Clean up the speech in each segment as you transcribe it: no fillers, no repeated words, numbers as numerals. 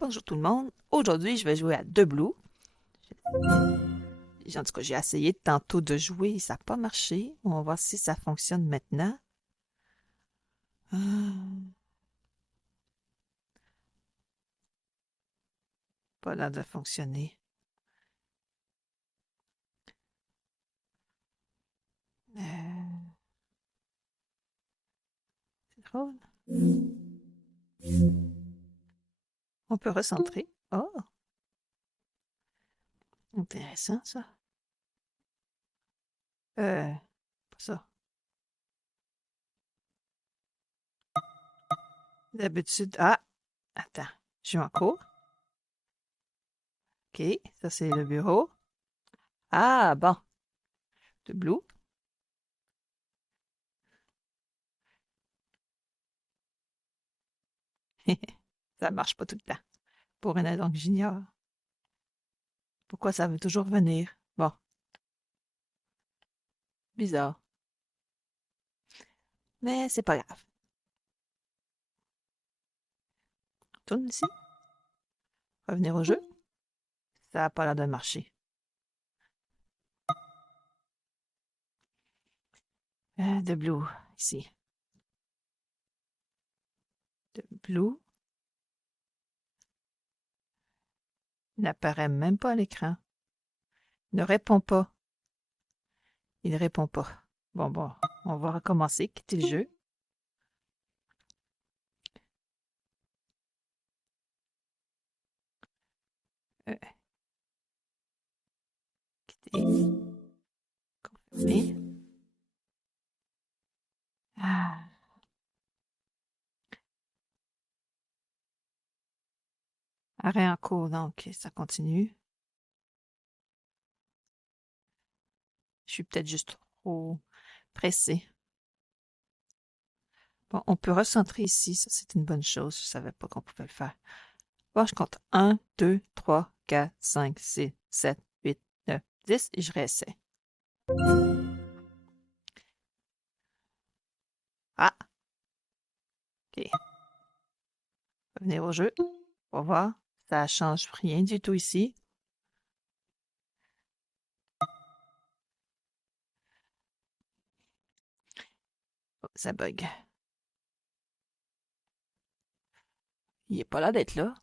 Bonjour tout le monde. Aujourd'hui, je vais jouer à Debloux. En tout cas, j'ai essayé tantôt de jouer et ça n'a pas marché. On va voir si ça fonctionne maintenant. Ah, pas l'air de fonctionner. C'est drôle. On peut recentrer. Oh, intéressant ça. Pas ça. D'habitude. Ah, attends. Je suis en cours. OK, ça c'est le bureau. Ah, bon. Debloux. Ça marche pas tout le temps. Pour une donc j'ignore. Pourquoi ça veut toujours venir? Bon, bizarre. Mais c'est pas grave. Tourne ici. Revenir au jeu. Ça n'a pas l'air de marcher. De Blue, ici. De Blue n'apparaît même pas à l'écran. Ne répond pas. Il ne répond pas. Bon, on va recommencer, quitter le jeu. Euh, quitter. Confirmer. Ah, arrêt en cours, donc ça continue. Je suis peut-être juste trop pressée. Bon, on peut recentrer ici, ça c'est une bonne chose. Je savais pas qu'on pouvait le faire. Bon, je compte 1, 2, 3, 4, 5, 6, 7, 8, 9, 10 et je réessaie. Ah, OK. Revenir au jeu. On va voir. Ça change rien du tout ici. Oh, ça bug. Il est pas là d'être là.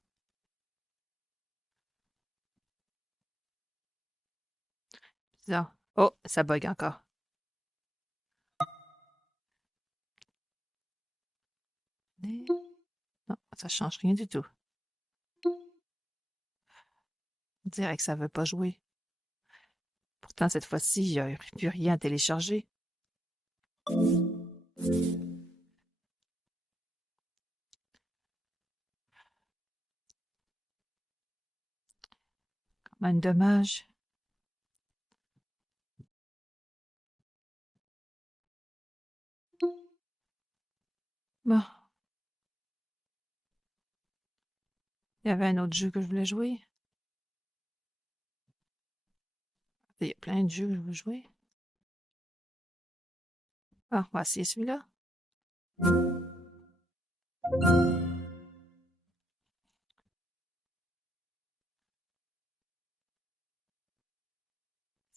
Bizarre. Oh, ça bug encore. Non, ça change rien du tout. On dirait que ça veut pas jouer. Pourtant, cette fois-ci, il n'y a plus rien à télécharger. Comment dommage. Bon, il y avait un autre jeu que je voulais jouer. Il y a plein de jeux que je veux jouer. Ah, on va essayer celui-là.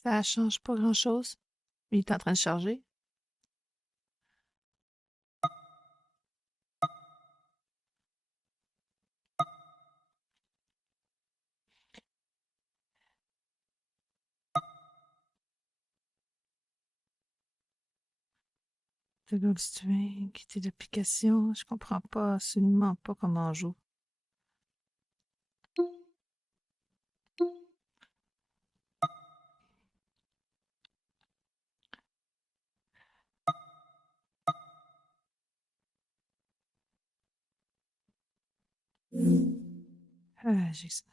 Ça change pas grand-chose. Il est en train de charger. Google Stream, quitter l'application. Je comprends pas, absolument pas comment on joue. J'ai ça.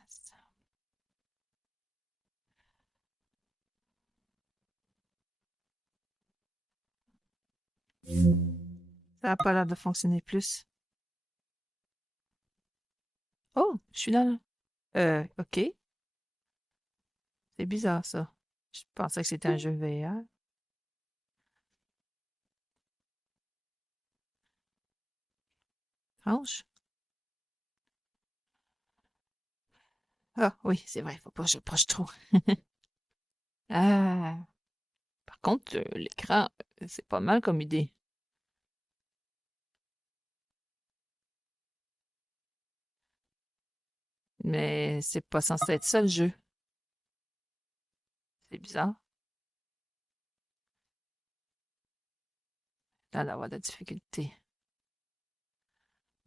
Ça n'a pas l'air de fonctionner plus. Oh, je suis là. OK. C'est bizarre, ça. Je pensais que c'était un jeu VR. Franche. Ah, oui, c'est vrai, faut pas que je proche trop. Ah, par contre, l'écran, c'est pas mal comme idée. Mais c'est pas censé être ça le jeu. C'est bizarre. Là, d'avoir de la difficulté.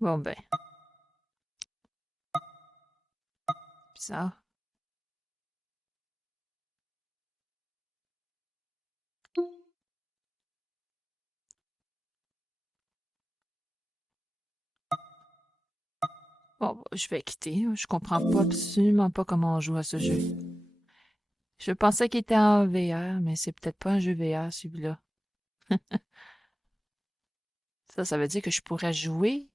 Bon ben, bizarre. Bon, bah, je vais quitter. Je comprends pas absolument pas comment on joue à ce jeu. Je pensais qu'il était en VR, mais c'est peut-être pas un jeu VR, celui-là. Ça veut dire que je pourrais jouer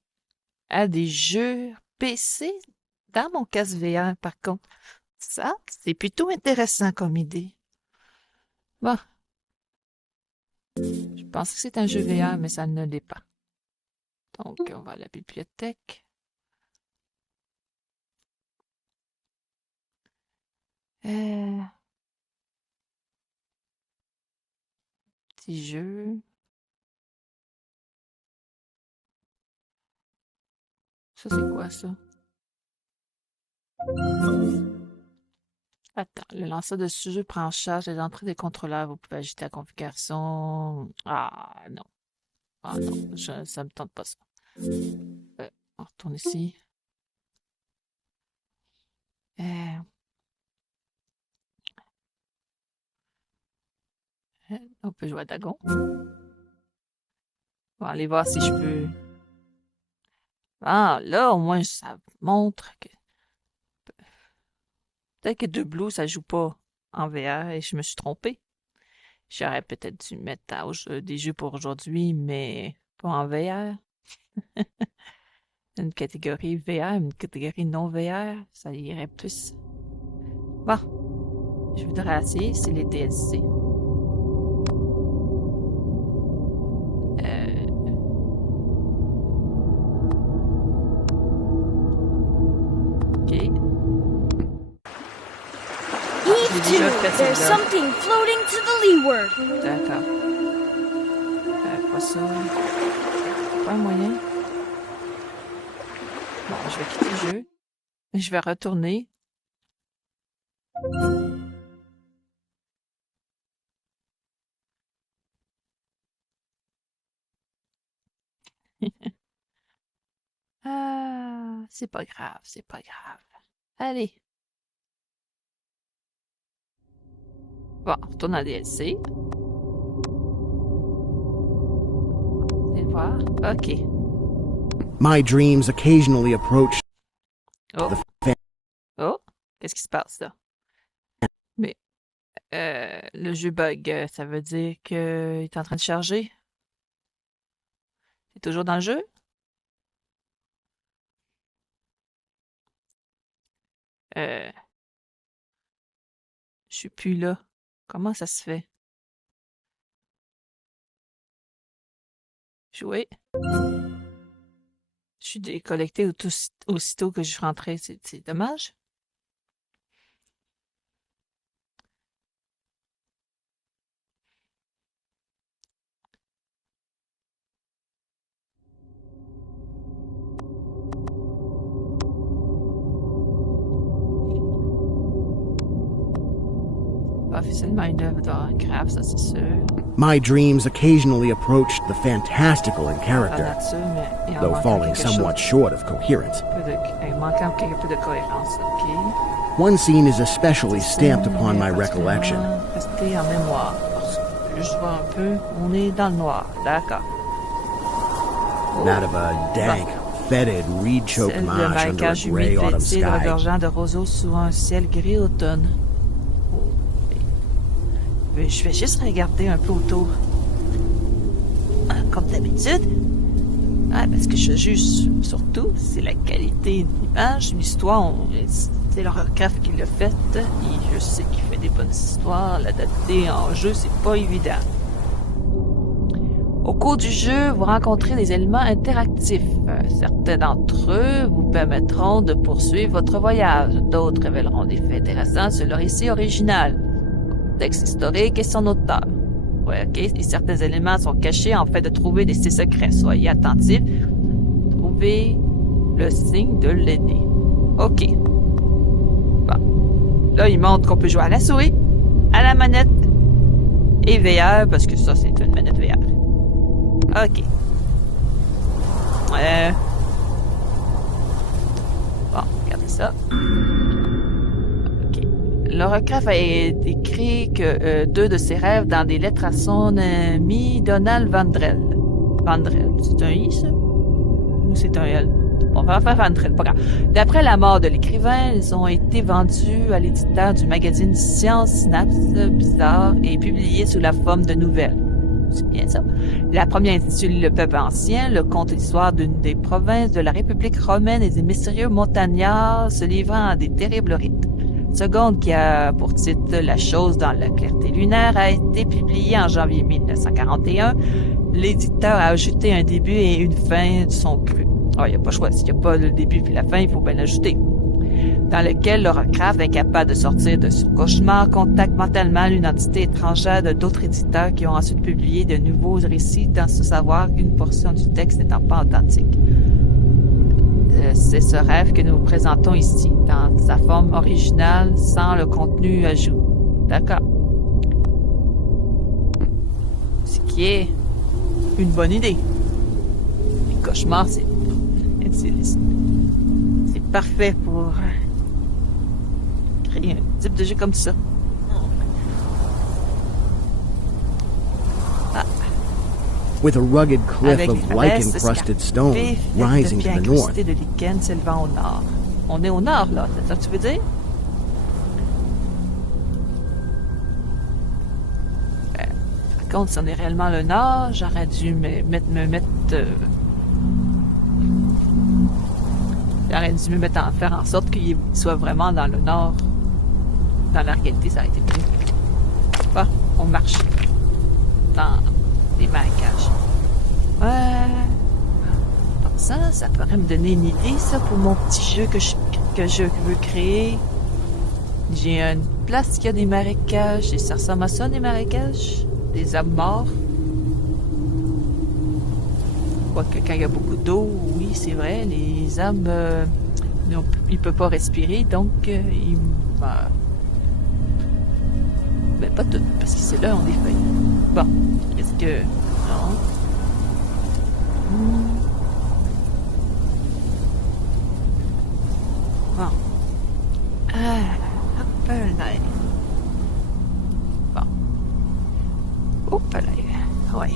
à des jeux PC dans mon casque VR, par contre. Ça, c'est plutôt intéressant comme idée. Bon, je pensais que c'était un jeu VR, mais ça ne l'est pas. Donc, on va à la bibliothèque. Euh, Petit jeu. Ça, c'est quoi, ça? Attends, le lanceur de ce jeu prend en charge les entrées des contrôleurs. Vous pouvez ajuster la configuration. Ah, non. Ah, non, ça me tente pas, ça. On retourne ici. Euh, on peut jouer à Dagon. On va aller voir si je peux. Ah, là, au moins, ça montre que peut-être que de Blue, ça joue pas en VR et je me suis trompée. J'aurais peut-être dû mettre des jeux pour aujourd'hui, mais pas en VR. Une catégorie VR, une catégorie non VR, ça irait plus. Bon, je voudrais essayer, c'est les DLC. Ok. J'ai Heave déjà to! fait There's celle-là. something floating to the leeward. D'accord. Pas ça. Pas un moyen. Bon, je vais quitter le jeu. Je vais retourner. Ah, c'est pas grave, c'est pas grave. Allez. Bon, on retourne à DLC. Allez voir. Ok. My dreams occasionally approach Oh. the fa- Oh. Qu'est-ce qui se passe là? Mais le jeu bug, ça veut dire qu'il est en train de charger? C'est toujours dans le jeu? Euh, je suis plus là. Comment ça se fait? Jouer. Je suis déconnecté aussitôt que je suis rentré. C'est dommage. Pas officiellement une œuvre d'art grave, ça c'est sûr. My dreams occasionally approached the fantastical in La character, nature, mais il en though manque falling quelque chose. somewhat short of coherence. Il manque un peu de cohérence, ok. One scene is especially stamped upon my recollection. Rester en mémoire. Juste voir un peu. On est dans le noir, d'accord. That of a dank, fetid, reed-choked Celle de marsh under a marécage gray humide, autumn fétide, sky. regorgeant de roseaux sous un ciel gris automne. Je vais juste regarder un peu autour. Comme d'habitude. Parce que je juge surtout, c'est la qualité de l'image, l'histoire, c'est l'horreur-craft qui l'a faite, et je sais qu'il fait des bonnes histoires, l'adapter en jeu, c'est pas évident. Au cours du jeu, vous rencontrez des éléments interactifs. Certains d'entre eux vous permettront de poursuivre votre voyage. D'autres révéleront des faits intéressants sur le récit original, texte historique et son auteur. Ouais, ok. Et certains éléments sont cachés en fait de trouver des secrets. Soyez attentifs. Trouvez le signe de l'aider. OK. Bon. Là, il montre qu'on peut jouer à la souris, à la manette et VR, parce que ça, c'est une manette VR. OK. Bon, regardez ça. OK. Laura Croft a écrit que deux de ses rêves dans des lettres à son ami Donald Vandrell. Vandrell, c'est un I, ça? Ou c'est un L? On va faire Vandrell, pas grave. D'après la mort de l'écrivain, ils ont été vendus à l'éditeur du magazine Science Synapse Bizarre et publiés sous la forme de nouvelles. C'est bien ça. La première intitulée Le Peuple ancien, le conte et l'histoire d'une des provinces de la République romaine et des mystérieux montagnards se livrant à des terribles rites. Seconde, qui a pour titre La chose dans la clarté lunaire, a été publiée en janvier 1941. L'éditeur a ajouté un début et une fin de son cru. Il n'y a pas le choix. S'il n'y a pas le début puis la fin, il faut bien l'ajouter. Dans lequel Laura Croft, incapable de sortir de son cauchemar, contacte mentalement une entité étrangère de d'autres éditeurs qui ont ensuite publié de nouveaux récits dans ce savoir qu'une portion du texte n'étant pas authentique. C'est ce rêve que nous présentons ici, dans sa forme originale, sans le contenu ajout. D'accord. Ce qui est une bonne idée. Les cauchemars, c'est parfait pour créer un type de jeu comme ça. With a rugged cliff Avec of lichen-crusted stone rising to the north. de lichen s'élevant au nord. On est au nord, là, c'est ça que tu veux dire? Par contre, si on est réellement le nord, j'aurais dû faire en sorte qu'il soit vraiment dans le nord. Dans la réalité, ça a été mieux. Bon, on marche dans les marécages. Ça pourrait me donner une idée, ça, pour mon petit jeu que je veux créer. J'ai une place qui a des marécages, et ça ressemble à ça, des marécages? Des arbres morts. Quoique quand il y a beaucoup d'eau, oui, c'est vrai, les arbres, ils peuvent pas respirer, donc ils meurent. Ben, pas toutes, parce que c'est là, on des feuilles. Bon, est-ce que... Non. Bon. Hop là. Bon. Hop là. Ouais.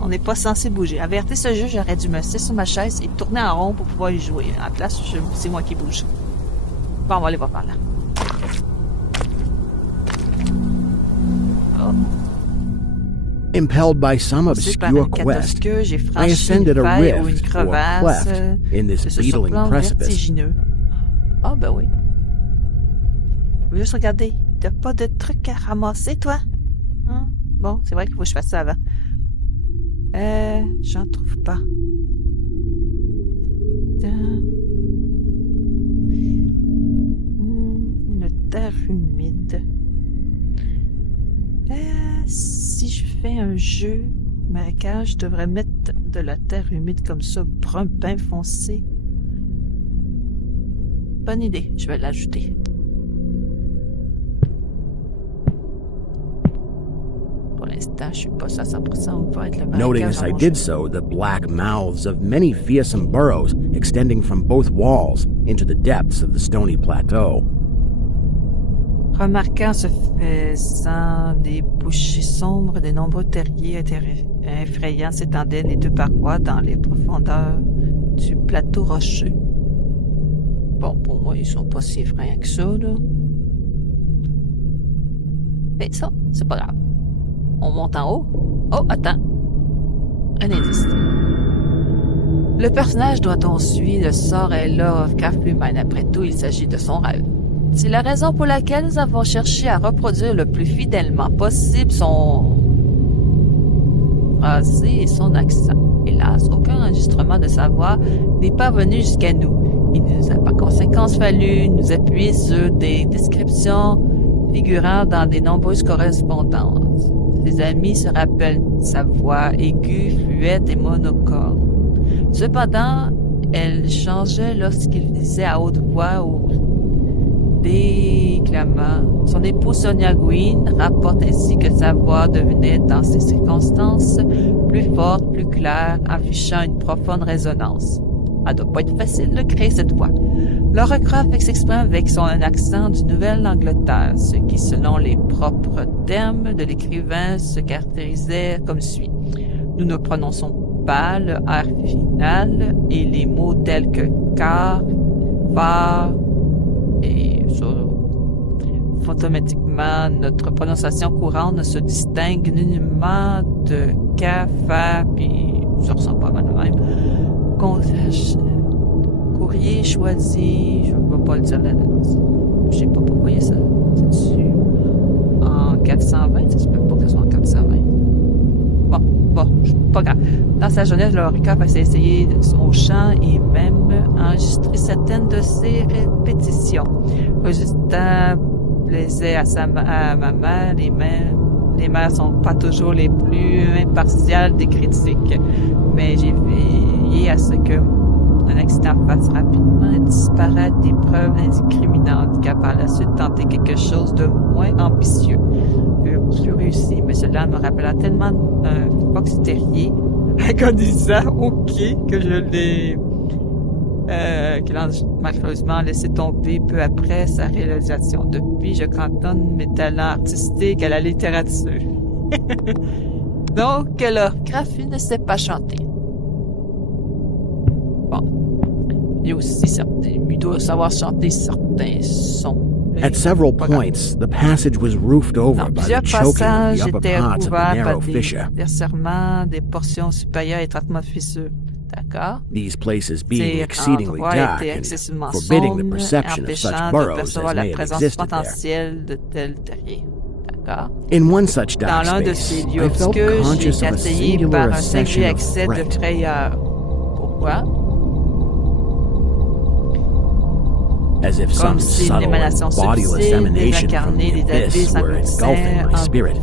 On n'est pas censé bouger. Avertir ce jeu, j'aurais dû me asseoir sur ma chaise et tourner en rond pour pouvoir y jouer. À la place, c'est moi qui bouge. Bon, on va aller voir par là. Oh. Impelled by some obscure quest, I ascended a rift or cleft in this beetling precipice. Ah, ben oui. Je veux juste regarder. T'as pas de trucs à ramasser, toi? Hein? Bon, c'est vrai qu'il faut que je fasse ça avant. J'en trouve pas. Une terre humide. Si je fais un jeu marécage, je devrais mettre de la terre humide comme ça, brun pain foncé. Bonne idée, je vais l'ajouter. Pour l'instant, je suis pas à 100% où va être le marécage. Noting as I did so the black mouths of many fearsome burrows extending from both walls into the depths of the stony plateau. Remarquant ce faisant des bouchées sombres, de nombreux terriers effrayants s'étendaient des deux parois dans les profondeurs du plateau rocheux. Bon, pour moi, ils sont pas si effrayants que ça, là. Mais ça, c'est pas grave. On monte en haut. Oh, attends. Un indice. Le personnage dont on suit le sort est Lovecraft lui-même. Après tout, il s'agit de son rêve. C'est la raison pour laquelle nous avons cherché à reproduire le plus fidèlement possible son phrasé et son accent. Hélas, aucun enregistrement de sa voix n'est parvenu jusqu'à nous. Il nous a par conséquent fallu nous appuyer sur des descriptions figurant dans de nombreuses correspondances. Ses amis se rappellent sa voix aiguë, fluette et monocorde. Cependant, elle changeait lorsqu'il disait à haute voix ou déclamant. Son épouse Sonia Green rapporte ainsi que sa voix devenait dans ces circonstances plus forte, plus claire, affichant une profonde résonance. Elle doit pas être facile de créer cette voix. Laura Croft s'exprime avec son accent du Nouvelle-Angleterre, ce qui, selon les propres termes de l'écrivain, se caractérisait comme suit. Nous ne prononçons pas le R final et les mots tels que car, phare et automatiquement, notre prononciation courante ne se distingue nullement de K, fa, puis ça ressemble pas mal de même. Courrier choisi, je ne peux pas le dire là. Je sais pas pourquoi il y a ça. C'est dessus. En 420, ça se peut pas que ce soit en 420. Bon, pas grave. Dans sa jeunesse, Laura Croft a essayé au chant et même enregistré certaines de ses répétitions. Résultat plaisait à ma mère, les mères sont pas toujours les plus impartiales des critiques, mais j'ai veillé à ce que un accident fasse rapidement disparaître des preuves incriminantes, car par la suite tenter quelque chose de moins ambitieux. Plus réussi, mais cela me rappela tellement un fox terrier agonisant au quai que je l'ai qu'il a malheureusement laissé tomber peu après sa réalisation. Depuis, je cantonne mes talents artistiques à la littérature. Donc, Laura Croft ne sait pas chanter. Bon. Il y a aussi il doit savoir chanter certains sons. At several points, the passage was roofed over by the choking of the upper parts of the narrow fissure. Des portions supérieures étroitement fissurées. D'accord? These places being exceedingly dark and forbidding the perception of such burrows as may have existed there. De tel terrier. D'accord? In one such dark Dans l'un de space, ces lieux I felt obscurs, j'ai conscious été of a assailli singular par un accession singulier of excès de threat. frayeur. Pourquoi? As if some Comme si une subtle émanation and bodiless subtile emanation from désincarnée the des abyss abysses were engulfing my spirit.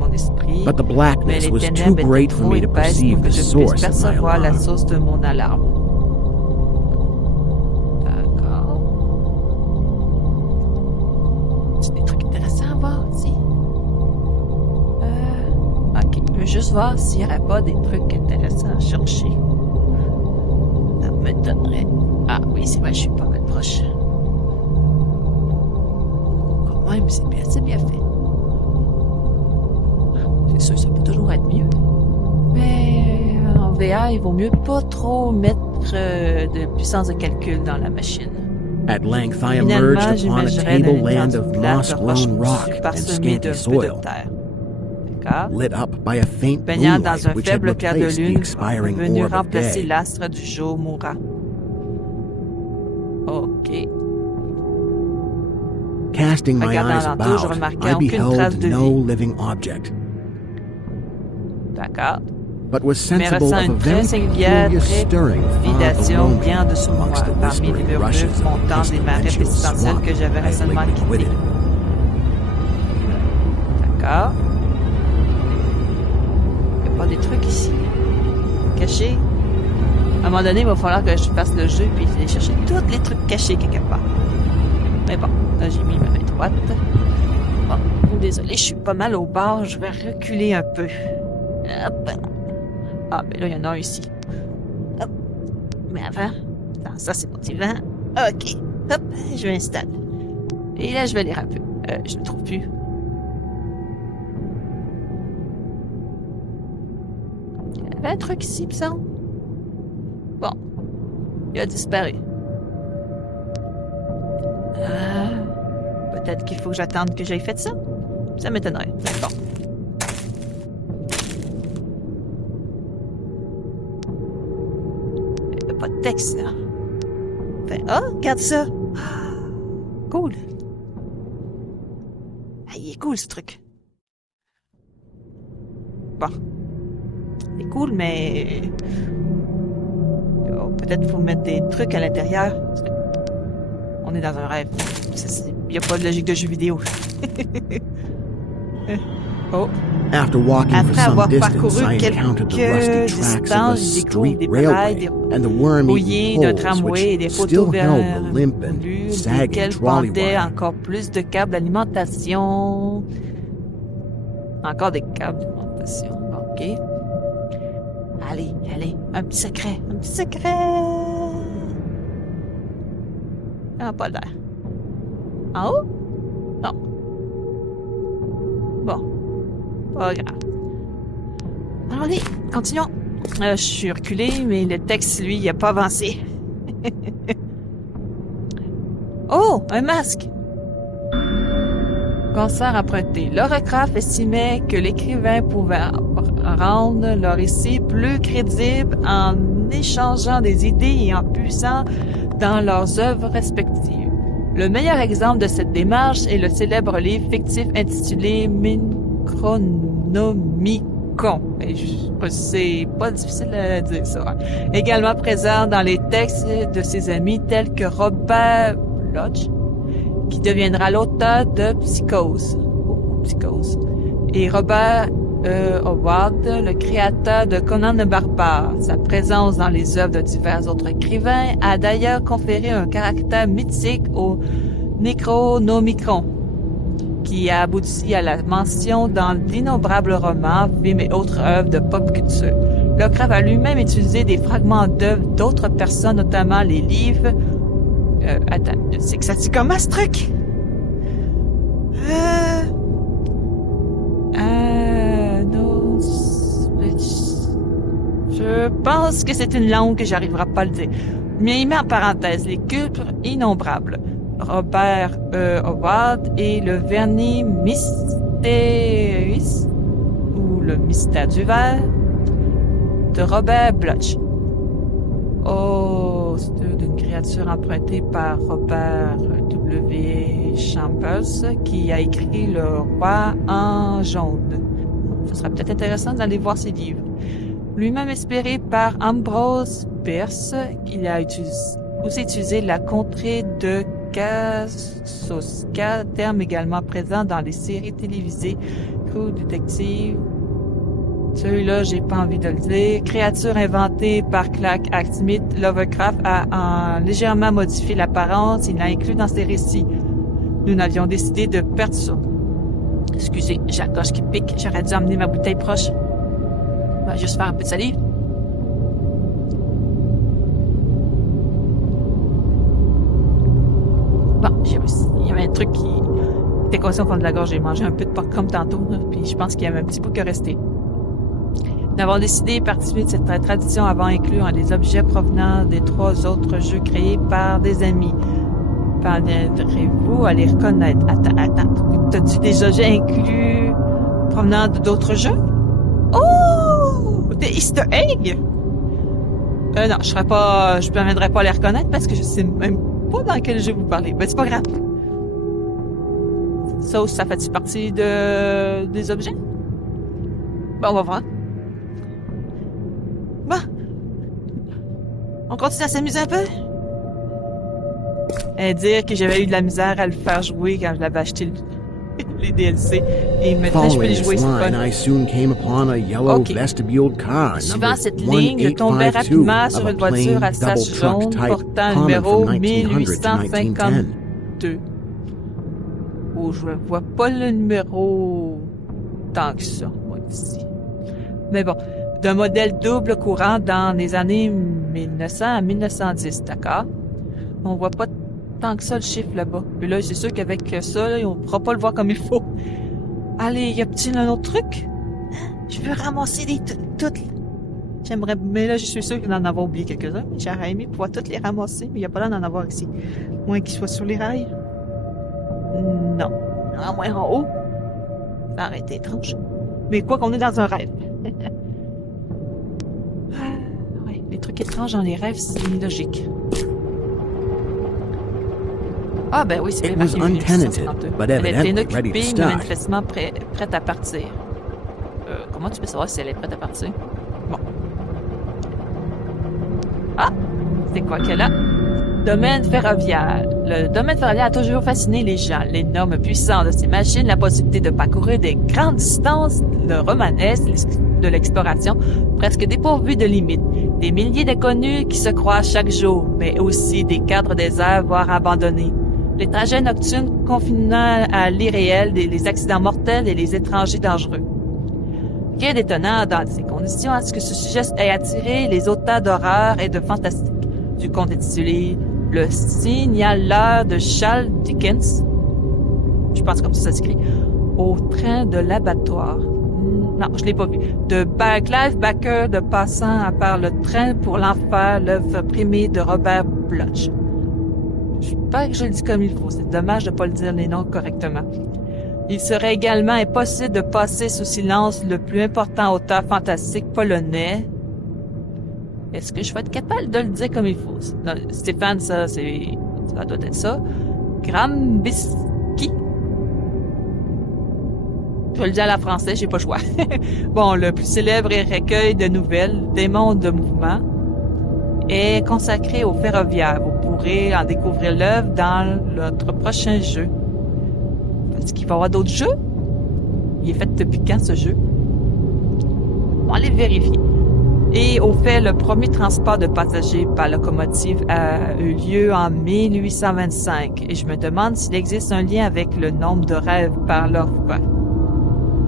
mon esprit, But the mais blackness les was too ténèbres étaient great for trop me to épaisses perceive pour que the je puisse source of my percevoir la alarm. source de mon alarme. D'accord. C'est des trucs intéressants à voir ici. Ok, je veux juste voir s'il n'y aurait pas des trucs intéressants à chercher. Ça me donnerait... Ah oui, c'est vrai, je suis pas mal proche. Quand même, c'est bien fait. C'est sûr, ça peut toujours être mieux. Mais en VR, il vaut mieux pas trop mettre de puissance de calcul dans la machine. At length, I Finalement, emerged upon a j'imaginerais tableland of moss-grown rock and parsemé scanty d'un peu soil, de terre. D'accord? lit up by a faint blue Baignant dans light un which had faible clair de replaced the lune, expiring venu orb of remplacer day. l'astre du jour mourant. Ok. Casting my Regardant eyes alentour, je about, remarquais I aucune trace beheld de no vie. living object, D'accord? but was Mais sensible ressent of a une très very singulière peculiar stirring far trépidation below bien en me, dessous de moi, amongst the parmi les whispering murmures rushes of the montants des marais pestilential pestilentiels swamp que j'avais I had récemment lately quittés. quitted. D'accord? Il n'y a pas des trucs ici cachés? À un moment donné, il va falloir que je fasse le jeu puis aller chercher tous les trucs cachés quelque part. Mais bon, là j'ai mis ma main droite. Bon, désolé, je suis pas mal au bord, je vais reculer un peu. Hop. Ah, ben là, il y en a un ici. Hop. Mais avant, attends, ça c'est motivant. Ok. Hop, je m'installe. Et là, je vais lire un peu. Je ne le trouve plus. Il y avait un truc ici, il me semble. Bon. Il a disparu. Peut-être qu'il faut que j'attende que j'aille fait ça. Ça m'étonnerait. Bon. Il n'y a pas de texte, là. Fait, oh, regarde ça. Cool. Ah, il est cool, ce truc. Bon. C'est cool, mais... Oh, peut-être faut mettre des trucs à l'intérieur. On est dans un rêve. Il n'y a pas de logique de jeu vidéo. Oh. Après avoir parcouru quelques distances, il découvre des balailles, des rouillés d'un tramway et des poteaux vermoulus, desquels pendaient encore plus de câbles d'alimentation. Encore des câbles d'alimentation. OK. Allez, un petit secret. Ah, pas l'air. En haut? Non. Bon. Pas grave. Alors, allez, continuons. Je suis reculé, mais le texte, lui, il n'a pas avancé. Oh, un masque! Concert emprunté. Lovecraft estimait que l'écrivain pouvait rendre leur récit plus crédible en échangeant des idées et en puisant dans leurs œuvres respectives. Le meilleur exemple de cette démarche est le célèbre livre fictif intitulé Necronomicon. C'est pas difficile à dire ça. Également présent dans les textes de ses amis tels que Robert Bloch, qui deviendra l'auteur de Psychose, et Robert Howard, le créateur de Conan le Barbare. Sa présence dans les œuvres de divers autres écrivains a d'ailleurs conféré un caractère mythique au Necronomicon, qui a abouti à la mention dans d'innombrables romans, films et autres œuvres de pop culture. Lovecraft a lui-même utilisé des fragments d'œuvres d'autres personnes, notamment les livres. Attends, c'est que ça dit comment ce truc? Non, je pense que c'est une langue que j'arriverai pas à le dire. Mais il met en parenthèse les cultes innombrables. Robert Howard et le Vernis Mysterious, ou le mystère du verre, de Robert Bloch. Oh, c'est d'une créature empruntée par Robert W. Chambers, qui a écrit Le Roi en jaune. Ce serait peut-être intéressant d'aller voir ses livres. Lui-même inspiré par Ambrose Bierce, il a aussi utilisé la contrée de Kasoska, terme également présent dans les séries télévisées True Detective. Celui-là, j'ai pas envie de le dire. Créature inventée par Clark Smith, Lovecraft a légèrement modifié l'apparence. Il l'a inclus dans ses récits. Nous n'avions décidé de perdre ça. Excusez, j'ai la gorge qui pique. J'aurais dû emmener ma bouteille proche. On va juste faire un peu de salive. Bon, j'ai réussi. Il y avait un truc qui était coincé au fond de la gorge. J'ai mangé un peu de porc comme tantôt, là, puis je pense qu'il y avait un petit bout qui est resté. Nous avons décidé de participer de cette tradition avant inclure des objets provenant des 3 autres jeux créés par des amis. Parviendrez-vous à les reconnaître? Attends. T'as-tu des objets inclus provenant d'autres jeux? Oh! Des Easter eggs? Non, je parviendrai pas à les reconnaître parce que je sais même pas dans quel jeu vous parlez. Ben, c'est pas grave. Ça fait-tu partie des objets? Ben, on va voir. Bon. On continue à s'amuser un peu? Et dire que j'avais eu de la misère à le faire jouer quand je l'avais acheté les DLC. Et maintenant, je peux les jouer, c'est fun. OK. Suivant cette ligne, je tombais rapidement sur une voiture à sas jaune portant le numéro 1852. Oh, je vois pas le numéro tant que ça, moi, ici. Mais bon, d'un modèle double courant dans les années 1900 à 1910, d'accord? On voit pas tant que ça le chiffre là-bas. Puis là, c'est sûr qu'avec ça, là, on pourra pas le voir comme il faut. Allez, y a-t-il un autre truc? Je veux ramasser toutes. J'aimerais, mais là, je suis sûr d'en avoir oublié quelques-uns. J'aurais aimé pouvoir toutes les ramasser, mais il n'y a pas l'air d'en avoir ici. Moins qu'ils soient sur les rails. Non. À moins en haut. Ça aurait été étrange. Mais quoi qu'on est dans un rêve. Ouais, les trucs étranges dans les rêves, c'est logique. Ah ben oui, c'est bien marqué. Elle était inoccupée, mais manifestement prête à partir. Comment tu peux savoir si elle est prête à partir? C'est quoi que là? Domaine ferroviaire. Le domaine ferroviaire a toujours fasciné les gens. Les normes puissantes de ces machines, la possibilité de parcourir des grandes distances, le romanesque de l'exploration, presque dépourvu de limites. Des milliers d'inconnus qui se croisent chaque jour, mais aussi des cadres déserts, voire abandonnés. Les trajets nocturnes confinant à l'irréel, les accidents mortels et les étrangers dangereux. Rien d'étonnant dans ces conditions à ce que ce sujet ait attiré les auteurs d'horreur et de fantastique. Du conte intitulé Le Signaleur de Charles Dickens, je pense comme ça s'écrit, Au train de l'abattoir. Non, je l'ai pas vu. De Clive Barker, de Passant à part le train pour l'enfer, l'œuvre primée de Robert Bloch. J'espère que je le dis comme il faut. C'est dommage de pas le dire les noms correctement. Il serait également impossible de passer sous silence le plus important auteur fantastique polonais. Est-ce que je vais être capable de le dire comme il faut? Non, Stéphane, ça doit être ça. Grambisky. Je vais le dire à la française, j'ai pas le choix. Bon, le plus célèbre recueil de nouvelles, Démons de mouvement, est consacré au ferroviaire. Vous pourrez en découvrir l'œuvre dans notre prochain jeu. Est-ce qu'il va y avoir d'autres jeux? Il est fait depuis quand, ce jeu? On va aller vérifier. Et au fait, le premier transport de passagers par locomotive a eu lieu en 1825. Et je me demande s'il existe un lien avec le nombre de rêves par leur fin.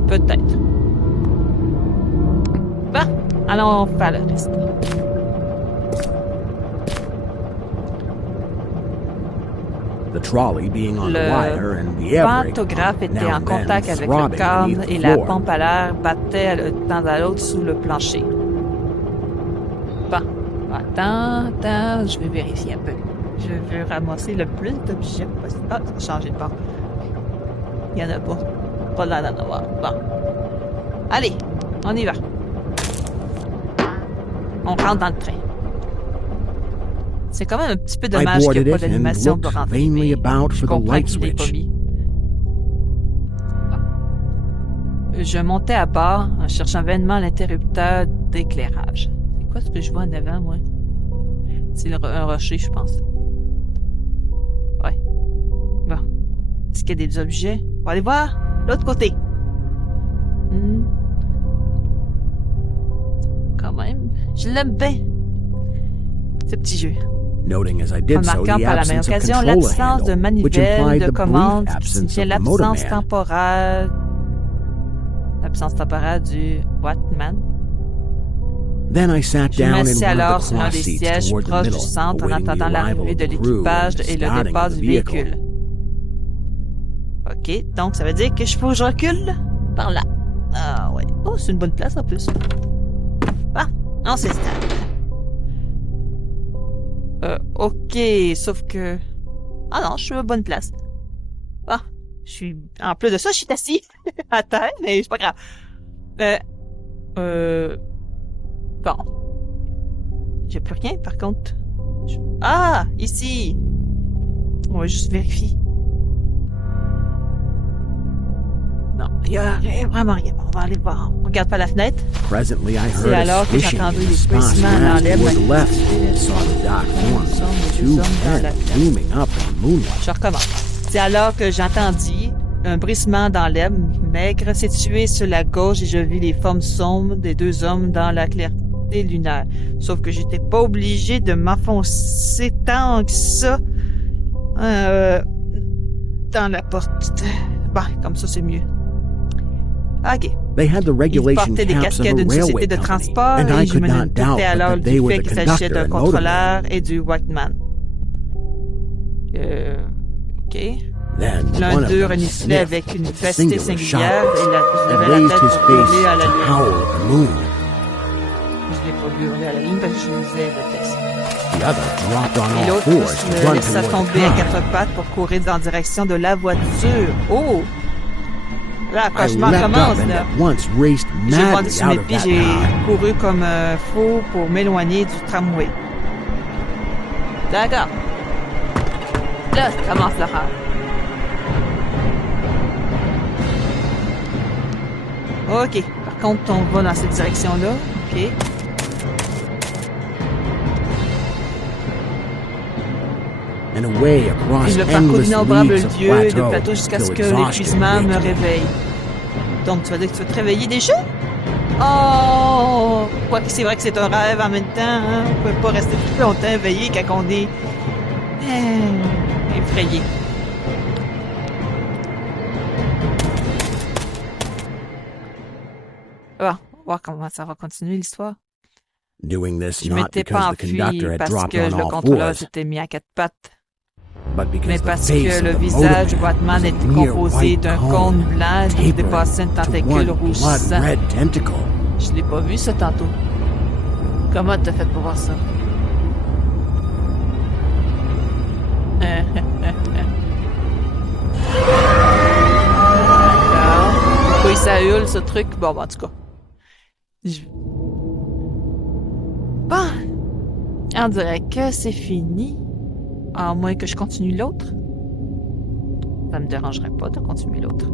Peut-être. Bon, allons faire le reste. Le pantographe était en contact avec le câble et la pompe à l'air battait de temps à l'autre sous le plancher. Bon, attends, je vais vérifier un peu. Je veux ramasser le plus d'objets possible. Ah, ça a changé de bord. Il n'y en a pas. Pas l'air d'en avoir. Bon. Allez, on y va. On rentre dans le train. C'est quand même un petit peu dommage qu'il n'y ait pas d'animation pour rentrer, mais je comprends qu'il l'ait pas mis. Bon. Je montais à bord en cherchant vainement l'interrupteur d'éclairage. C'est quoi ce que je vois en avant, moi? C'est un rocher, je pense. Ouais. Bon. Est-ce qu'il y a des objets? On va aller voir l'autre côté. Quand même, je l'aime bien, ce petit jeu. Remarquant par la même occasion l'absence de manivelle de commande qui signifiait l'absence temporaire du Watman. Je m'assis alors sur un des sièges proches du centre en attendant l'arrivée de l'équipage et le départ du véhicule. OK, donc ça veut dire que je recule par là. Ah ouais. Oh, c'est une bonne place en plus. Ah, on s'installe. OK, sauf que... Ah non, je suis à bonne place. Ah, je suis... En plus de ça, je suis assis à terre, mais c'est pas grave. Bon. J'ai plus rien, par contre. Ah, ici. On va juste vérifier. Non, il n'y a vraiment rien. On va aller voir. On regarde par la fenêtre. C'est alors que j'ai entendu les bruissements dans l'herbe. Je recommence. C'est alors que j'entendis un bruissement dans l'herbe maigre situé sur la gauche et je vis les formes sombres des deux hommes dans la clarté lunaire. Sauf que j'étais pas obligé de m'enfoncer tant que ça dans la porte. Bon, comme ça, c'est mieux. OK. Ils portaient des casquettes d'une société de transport et je me doutais alors du fait qu'il s'agissait d'un contrôleur et du Watman. OK. L'un d'eux reniflait avec une vivacité singulière et il avait la tête hurlée à la lune. Je l'ai pas vu hurler à la lune parce que je lisais le texte. Et l'autre se laissa tomber à quatre pattes pour courir en direction de la voiture. Oh! Là, quand je m'en commence, là, j'ai vendu sur mes pieds, j'ai couru comme un fou pour m'éloigner du tramway. D'accord. Là, ça commence l'horreur. OK. Par contre, on va dans cette direction-là. OK. and away across Et le parcours endless d'innombrables leagues of lieux de plateau plateau jusqu'à ce till que exhaustion l'épuisement me wakes you. réveille. Donc, tu vas dire que tu vas te réveiller déjà? Oh! Quoique c'est vrai que c'est un rêve en même temps, hein? On peut pas rester plus longtemps éveillé quand on est effrayé. Bon, on va voir comment ça va continuer l'histoire. Doing this Je not m'étais pas because the conductor enfui had parce dropped que on le all contrôleur fours, s'était mis à quatre pattes, but mais because the parce face que le of the visage de motorman Batman was a était mere composé white d'un cône cone, blanc qui tapering dépassait une to tentacule one rougissant. blood-red tentacle. Je l'ai pas vu ça tantôt. Comment t'as fait pour voir ça? D'accord. Pourquoi ça hurle ce truc? Bon, en tout cas. Bon. On dirait que c'est fini. À moins que je continue l'autre. Ça me dérangerait pas de continuer l'autre.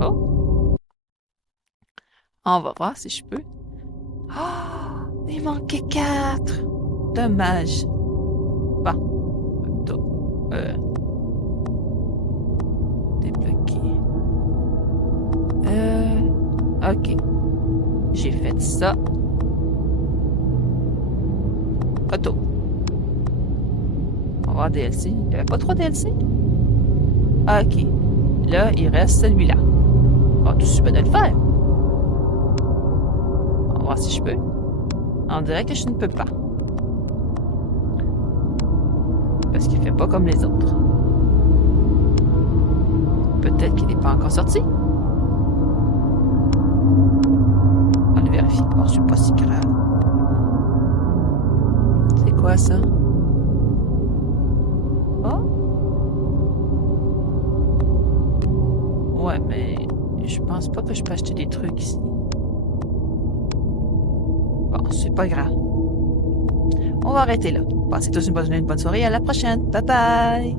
Oh. On va voir si je peux. Oh! Il manquait 4. Dommage. Bon. Débloquer. Ok. J'ai fait ça. Auto. On va voir DLC. Il n'y avait pas 3 DLC? Ok. Là, il reste celui-là. Bon, tout suite de le faire. On va voir si je peux. On dirait que je ne peux pas. Parce qu'il fait pas comme les autres. Peut-être qu'il n'est pas encore sorti. On le vérifie. Bon, c'est pas si grave. C'est quoi ça? Oh? Ouais, mais je pense pas que je peux acheter des trucs ici. Bon, c'est pas grave. On va arrêter là. Passez tous une bonne soirée. À la prochaine. Bye bye!